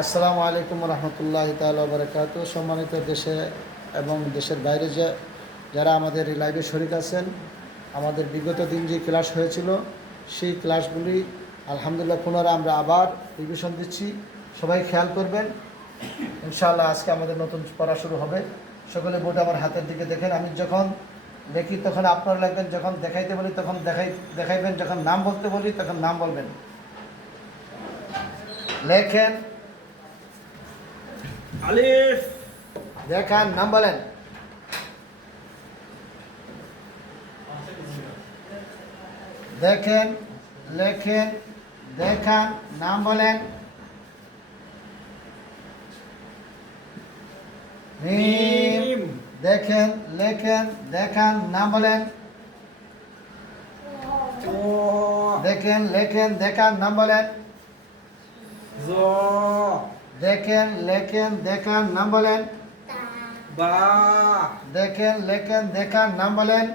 আসসালামু আলাইকুম রহমতুল্লাহ তালা বারকাত। সম্মানিত দেশে এবং দেশের বাইরে যে যারা আমাদের এই লাইভে শরিক আছেন, আমাদের বিগত দিন যে ক্লাস হয়েছিল, সেই ক্লাসগুলি আলহামদুলিল্লাহ পুনরায় আমরা আবার রিভিশন দিচ্ছি। সবাই খেয়াল করবেন, ইনশাআল্লাহ আজকে আমাদের নতুন পড়া শুরু হবে। সকলে বোর্ড আমার হাতের দিকে দেখেন, আমি যখন দেখি তখন আপনারা লাগবেন যখন দেখাইতে বলি তখন দেখাই দেখাইবেন যখন নাম বলতে বলি তখন নাম বলবেন। লেখেন। আলিফ। দেখান নাম বলেন। দেখেন লেখেন দেখান নাম বলেন। মিম মিম দেখেন, লেখেন, দেখান, নাম বলেন। চ দেখেন, লেখেন, দেখান, নাম বলেন। জ দেখেন, লেখেন, দেখান, নাম বলেন। বা দেখেন, লেখেন, দেখান, নাম বলেন।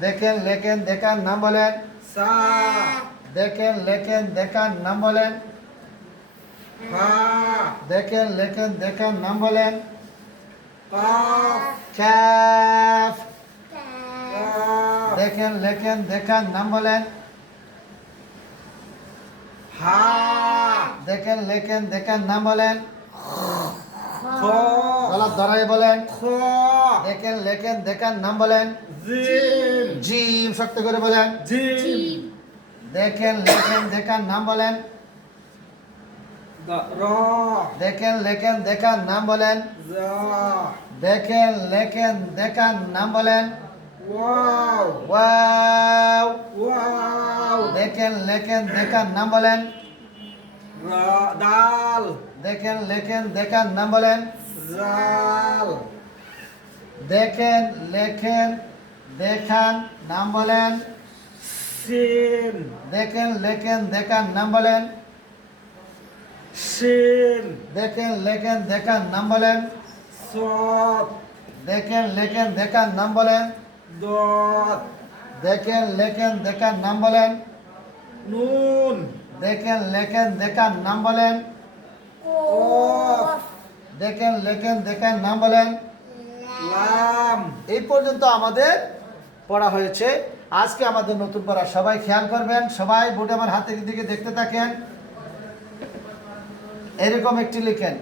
দেখেন, লেখেন, দেখান, নাম বলেন। সা দেখেন, লেখেন, দেখান, নাম বলেন। হা দেখেন, লেখেন, দেখান, নাম বলেন। কাফ দেখেন লেখেন দেখান নাম বলেন হা দেখেন লেখেন দেখান নাম বলেন গলা ধরাই বলেন দেখেন লেখেন দেখান নাম বলেন জিম শক্ত করে বলেন জিম দেখেন লেখেন দেখান নাম বলেন দেখেন লেখেন দেখান নাম বলেন। দেখেন লেখেন দেখান নাম বলেন। দেখেন লেখেন দেখান নাম বলেন। দাল। দেখেন লেখেন দেখান নাম বলেন। জাল। দেখেন লেখেন দেখান নাম বলেন। সিন দেখেন লেখেন দেখান নাম বলেন। সিন দেখেন লেখেন দেখান নাম বলেন। সদ দেখেন লেখেন দেখান নাম বলেন। দত দেখেন লেখেন দেখান নাম বলেন। নুন দেখেন লেখেন দেখান নাম বলেন। দেখেন লেখেন দেখান নাম বলেন। লাম এই পর্যন্ত আমাদের পড়া হয়েছে। আজকে আমাদের নতুন পড়া সবাই খেয়াল করবেন। সবাই বোর্ডে আমার হাতের দিকে দেখতে থাকেন। এরকম একটি লিখেন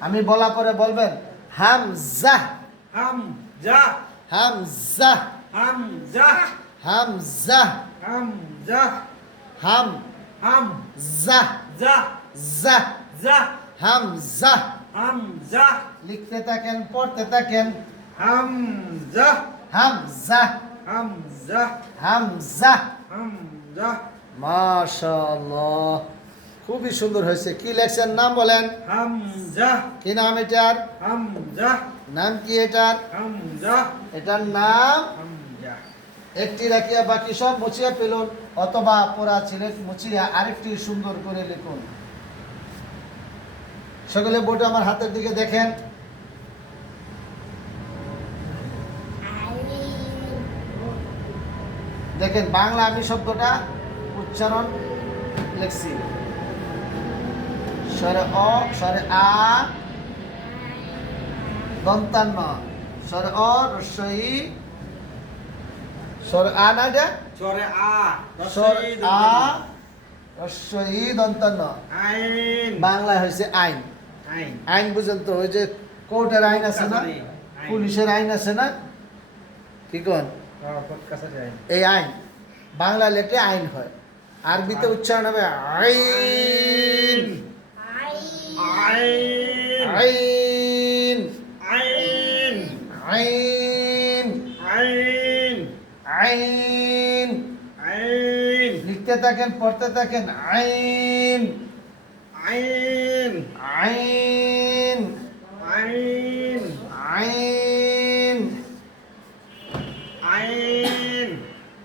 আমি বলা পরে বলবেন হামজা হামজা হামজা হামজা হামজা হামজা হাম হাম জা জা জা জা হামজা হামজা লিখতে থাকেন পড়তে থাকেন হামজা হামজা হামজা হামজা হামজা মাশাআল্লাহ খুবই সুন্দর হয়েছে। কি লেখছেন? নাম বলেন। কি নাম এটার? নাম কি এটার? এটার নাম? একটি রাখিয়া বাকি সব মুছিয়া পেলুন অথবা পোড়া ছিলেন মুছিয়া আরেকটি সুন্দর করে লিখুন। সকলে বোর্ডে আমার হাতের দিকে দেখেন। দেখেন বাংলা আমি শব্দটা উচ্চারণ লিখছি। স্বরে অ স্বরে আ। দন্তান্ন। স্বরে অ রস্বই স্বরে আ না যা? চরে আ স্বর রসই আ। রস্বই দন্তান্ন। আইন। বাংলা হয়েছে আইন। আইন। আইন বুঝেন তো ওই যে কোর্টের আইন আছে না। পুলিশের আইন আছে না? কি কোন। এই আইন। বাংলা লেটে আইন হয়। আরবিতে উচ্চারণ হবে আইন। আইন আইন আইন আইন আইন আইন আইন লিখতে থাকেন পড়তে থাকেন আইন আইন আইন আইন আইন আইন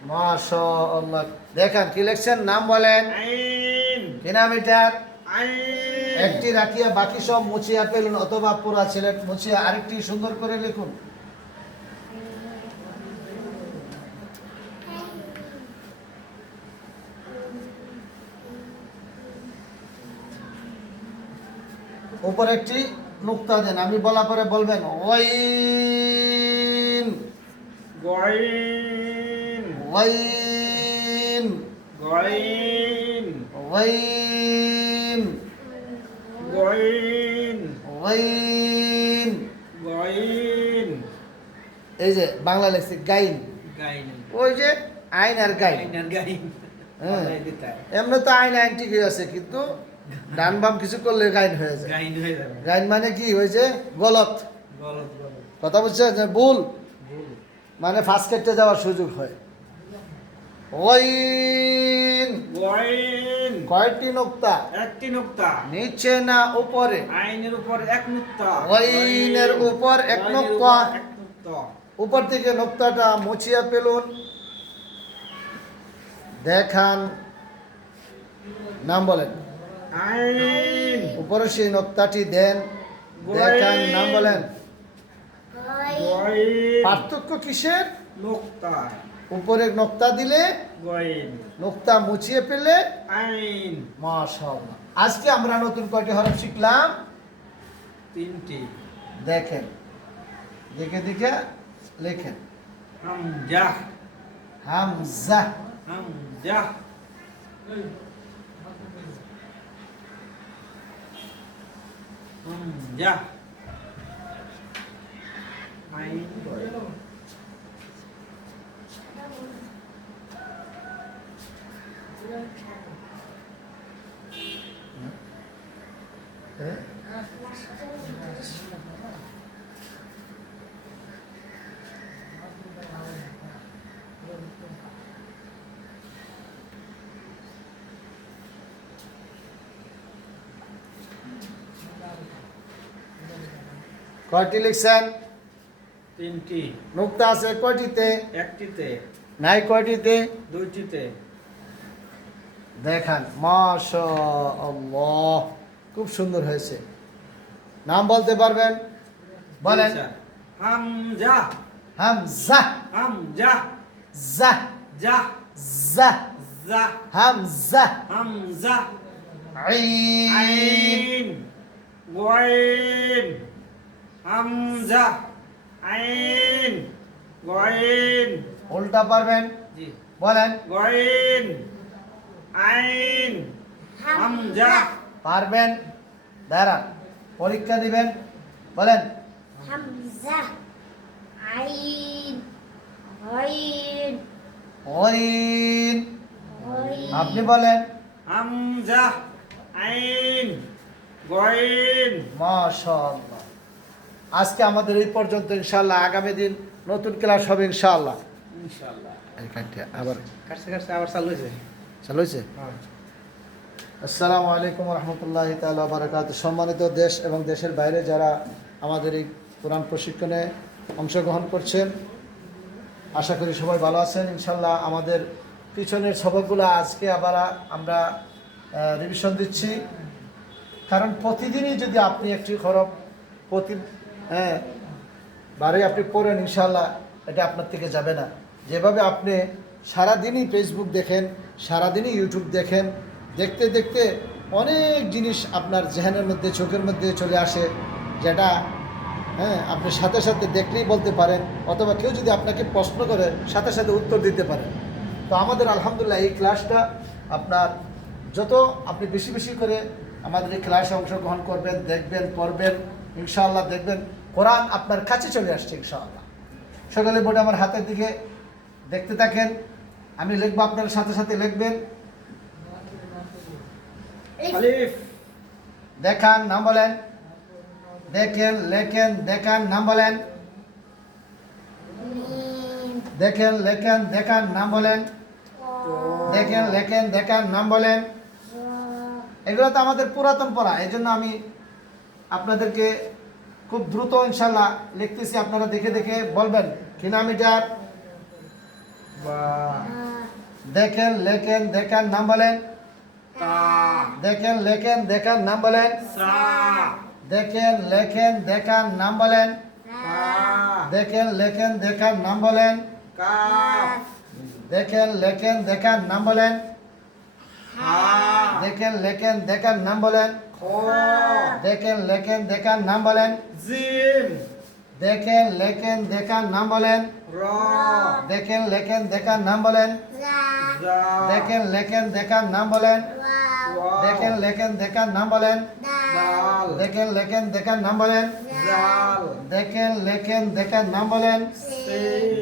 মাশাআল্লাহ দেখেন কি লিখছেন নাম বলেন আইন কি নাম এটার আইন একটি রাখিয়া বাকি সব মুছিয়া পেলেন অথবা পুরা ছেলেট মুছিয়া। আরেকটি সুন্দর করে লিখুন। উপর একটি নুক্তা দেন আমি বলা পরে বলবেন wine. Wine. Wine wine. গয়িন wine গয়িন এই যে বাংলা লেখছে গাইন। গাইন। ওই যে আইন আর গাইন। গাইন গাইন। হ্যাঁ। এমনি তো আইন আইন ঠিকই আছে কিন্তু ডান বাম কিছু করলে গাইন হয়ে যায়। গাইন হয়ে যাবে। গাইন মানে কি? হয়েছে গলত। গলত কথা ভুল। ভুল। মানে ফার্স্ট কেটে যাওয়ার সুযোগ হয়। কয়টি নোক্তা? একটি নুক্তা। নিচে না উপরে? আইনের উপর এক নুক্তা। উপর এক নুক্তা। উপর এক নুক্তা। উপর থেকে নোক্তাটা মুছিয়া পেলুন দেখান। নাম বলেন। আইন। উপরে সেই নোক্তাটি দেন। দেখান। নাম বলেন। পার্থক্য কিসের? নুক্তা উপরে নোক্তা দিলে নোক্তা মুছিয়ে পেলে আইন। মাশাআল্লাহ। আজকে আমরা নতুন কয়টি হরফ শিখলাম? তিনটি। দেখেন। দেখে দেখে লেখেন। হামজা। হামজা। হামজা। হামজা। আইন। কয়টি লিখছেন? তিনটি। নোক্তা আছে কয়টিতে? একটিতে। নাই কয়টিতে? দুইটিতে। দেখান মাশাআল্লাহ খুব সুন্দর হয়েছে। নাম বলতে পারবেন? বলেন। হামজা। হামজা। হামজা। জা। জা। জা। জা। হামজা। হামজা। আইন। আইন। গয়িন। হামজা। আইন। গয়িন। উল্টা পারবেন? জি। বলেন। আইন। হামজা পারবেন? দাঁড়ান। পরীক্ষা দিবেন? বলেন। হামজা আইন। হইন। হইন। আপনি বলেন। হামজা আইন। গয়িন মাশাআল্লাহ। আজকে আমাদের এই পর্যন্ত ইনশাআল্লাহ। আগামী দিন নতুন ক্লাস হবে ইনশাআল্লাহ। ইনশাআল্লাহ। আবার। কাটছে কাটছে আবার চালু হয়েছে চালু হয়েছে হ্যাঁ আসসালামু আলাইকুম রহমতুল্লাহ তালা বারাকাত। সম্মানিত দেশ এবং দেশের বাইরে যারা আমাদের এই কোরআন প্রশিক্ষণে অংশগ্রহণ করছেন, আশা করি সবাই ভালো আছেন। ইনশাল্লাহ আমাদের পিছনের সবকগুলো আজকে আবার আমরা রিভিশন দিচ্ছি। কারণ প্রতিদিনই যদি আপনি একটি খরব প্রতি হ্যাঁ বারে আপনি পড়েন ইনশাল্লাহ এটা আপনার থেকে যাবে না। যেভাবে আপনি সারাদিনই ফেসবুক দেখেন, সারাদিনই ইউটিউব দেখেন। দেখতে দেখতে অনেক জিনিস আপনার জেহানের মধ্যে, চোখের মধ্যে চলে আসে, যেটা হ্যাঁ আপনি সাথে সাথে দেখলেই বলতে পারেন, অথবা কেউ যদি আপনাকে প্রশ্ন করে, সাথে সাথে উত্তর দিতে পারেন। তো আমাদের আলহামদুলিল্লাহ এই ক্লাসটা আপনার যত আপনি বেশি বেশি করে আমাদের এই ক্লাসে অংশগ্রহণ করবেন, দেখবেন, পড়বেন, ইনশাআল্লাহ দেখবেন, কোরআন আপনার কাছে চলে আসছে ইনশাআল্লাহ। সকালে বোর্ডে আমার হাতের দিকে দেখতে থাকেন। আমি লিখব আপনার সাথে সাথে লিখবেন। আলিফ। দেখান নাম বলেন। দেখেন লেখেন দেখান নাম বলেন। দেখেন লেখেন দেখান নাম বলেন। দেখেন লেখেন দেখান নাম বলেন। এগুলো তো আমাদের পুরাতন পড়া এই জন্য আমি আপনাদেরকে খুব দ্রুত ইনশাল্লাহ লিখতেছি আপনারা দেখে দেখে বলবেন। কিলোমিটার বা দেখেন লেখেন দেখান নাম বলেন। দেখেন লেখেন দেখান নাম বলেন। দেখেন লেখেন দেখান নাম বলেন। দেখেন লেখেন দেখান নাম বলেন। দেখেন লেখেন দেখান নাম বলেন। দেখেন লেখেন দেখান নাম বলেন। দেখেন লেখেন দেখান নাম বলেন। দেখেন লেখেন দেখান নাম বলেন। দেখেন লেখেন দেখার নাম বলেন দেখেন লেখেন দেখার নাম বলেন দেখেন লেখেন দেখার নাম বলেন দেখেন লেখেন দেখার নাম বলেন দেখেন লেখেন দেখার নাম বলেন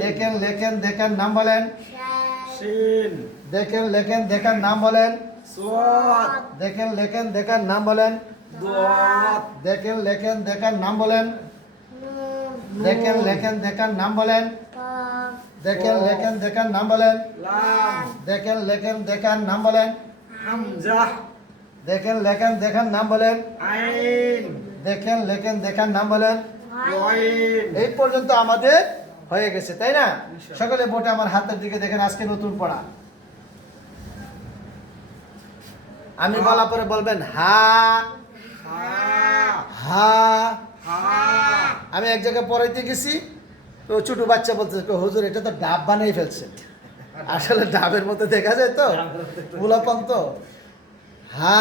দেখেন লেখেন দেখার নাম বলেন দেখেন লেখেন দেখার নাম বলেন দেখেন লেখেন দেখার নাম বলেন দেখেন লেখেন দেখার নাম বলেন দেখেন লেখেন দেখার নাম বলেন দেখেন লেখেন দেখেন নাম বলেন। দেখেন লেখেন দেখেন নাম বলেন। দেখেন লেখেন দেখেন নাম বলেন। দেখেন লেখেন দেখেন নাম বলেন। এই পর্যন্ত আমাদের হয়ে গেছে তাই না? সকলে বোটে আমার হাতের দিকে দেখেন আজকে নতুন পড়া। আমি বলা পরে বলবেন হা। হা। হা। হা। আমি এক জায়গায় পড়াইতে গেছি। তো ছোট বাচ্চা বলছে হুজুর এটা তো ডাব বানিয়ে ফেলছে। আসলে ডাবের মতো দেখা যায় তো মুলাপন তো। হা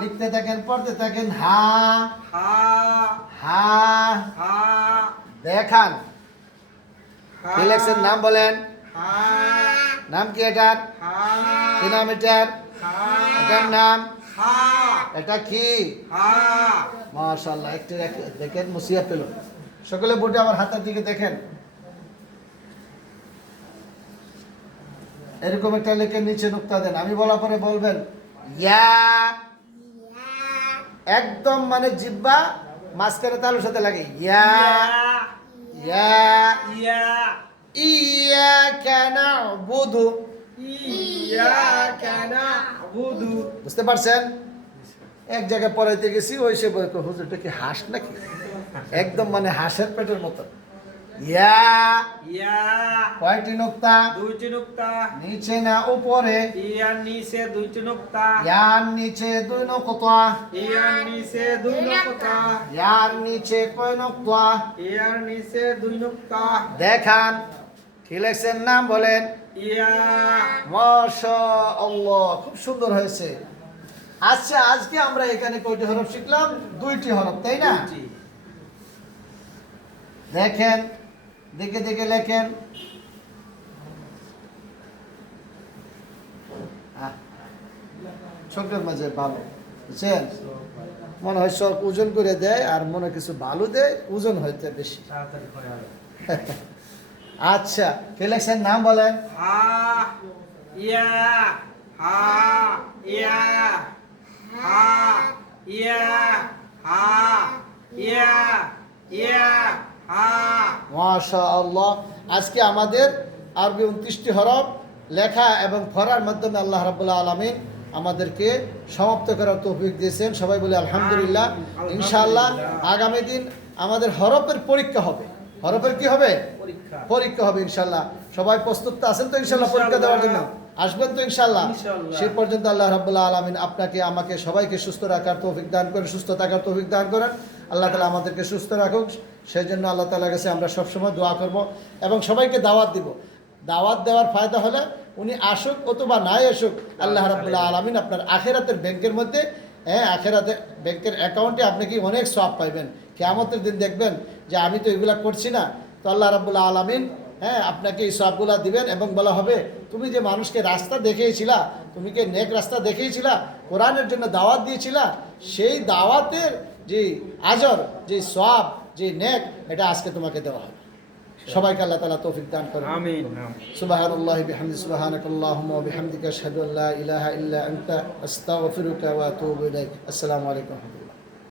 লিখতে থাকেন পড়তে থাকেন হা হা দেখান। হা নাম বলেন। নাম কি এটার? কি নাম এটার? এটার নাম? এটা কি? মাশাল্লাহ একটু দেখেন মুসিয়া পেল। সকলে বুটে আমার হাতের দিকে দেখেন। এরকম একটা লেখে নিচে নুক্তা দেন। আমি বলা পরে বলবেন ইয়া। একদম মানে জিব্বা মাঝখানে তালুর সাথে লাগে। ইয়া। ইয়া। ইয়া। ইয়া কেন ইয়াকা না'বুদু বুঝতে পারছেন? এক জায়গায় পড়াইতে গেছি ওই সে হুজুরটা কি হাঁস নাকি? একদম মানে হাঁসের পেটের মতো ইয়া ইয়া কয়টি নুক্তা? দুইটি নুক্তা। নিচে না উপরে? ইয়ার নিচে দুইটি নুক্তা। ইয়ার নিচে দুই নুক্তা। ইয়ার নিচে দুই নুক্তা। ইয়ার নিচে কয় নুক্তা? ইয়ার নিচে দুই নুক্তা। দেখান কি লেখছেন নাম বলেন? ইয়া। মাশা আল্লাহ খুব সুন্দর হয়েছে। আচ্ছা আজকে আমরা এখানে কয়টি হরফ শিখলাম? দুইটি হরফ তাই না। দেখেন দেখে দেখে লেখেন। চোখের মাঝে ভালো বুঝছেন? মনে হয় সব ওজন করে দেয় আর মনে কিছু ভালো দেয় ওজন হইতে বেশি। আচ্ছা কে লেখছেন? নাম বলেন। হা মাশা আল্লাহ আজকে আমাদের আরবি উনত্রিশটি হরফ লেখা এবং পড়ার মাধ্যমে আল্লাহ রাবুল্লাহ আলমিন আমাদেরকে সমাপ্ত করার তৌফিক দিয়েছেন। সবাই বলে আলহামদুলিল্লাহ। ইনশাআল্লাহ আগামী দিন আমাদের হরফের পরীক্ষা হবে। হরফের কি হবে? পরীক্ষা। হবে ইনশাল্লাহ সবাই প্রস্তুত আছেন তো ইনশাল্লাহ পরীক্ষা দেওয়ার জন্য? আসবেন তো ইনশাল্লাহ। সেই পর্যন্ত আল্লাহ রাবুল্লাহ আলমিন আপনাকে আমাকে সবাইকে সুস্থ রাখার তৌফিক দান করেন সুস্থ থাকার তৌফিক দান করেন। আল্লাহ তালা আমাদেরকে সুস্থ রাখুক। সেই জন্য আল্লাহ তালার কাছে আমরা সবসময় দোয়া করব এবং সবাইকে দাওয়াত দিব। দাওয়াত দেওয়ার ফায়দা হলে উনি আসুক অথবা নাই আসুক আল্লাহ রাবুল্লাহ আলমিন আপনার আখেরাতের ব্যাংকের মধ্যে হ্যাঁ আখেরাতে ব্যাংকের অ্যাকাউন্টে আপনি কি অনেক সব পাইবেন। কেয়ামতের দিন দেখবেন যে আমি তো এগুলা করছি না। তো আল্লাহ রাবুল্লাহ আলমিন হ্যাঁ আপনাকে এই সবগুলা দিবেন এবং বলা হবে তুমি যে মানুষকে রাস্তা দেখিয়েছিলা তুমি কি নেক রাস্তা দেখিয়েছিলা কোরআনের জন্য দাওয়াত দিয়েছিলা সেই দাওয়াতের যে আজর যে সব যে নেক এটা আজকে তোমাকে দেওয়া হবে। সবাইকে আল্লাহ তালা তৌফিক দান করেন। আমিন সুবহানাল্লাহ বিহামদি সুবহানাকাল্লাহুম্মা ওয়া বিহামদিকা আশহাদু আল্লা ইলাহা ইল্লা আনতা আস্তাগফিরুকা ওয়া আতুবু আসসালামু আলাইকুম।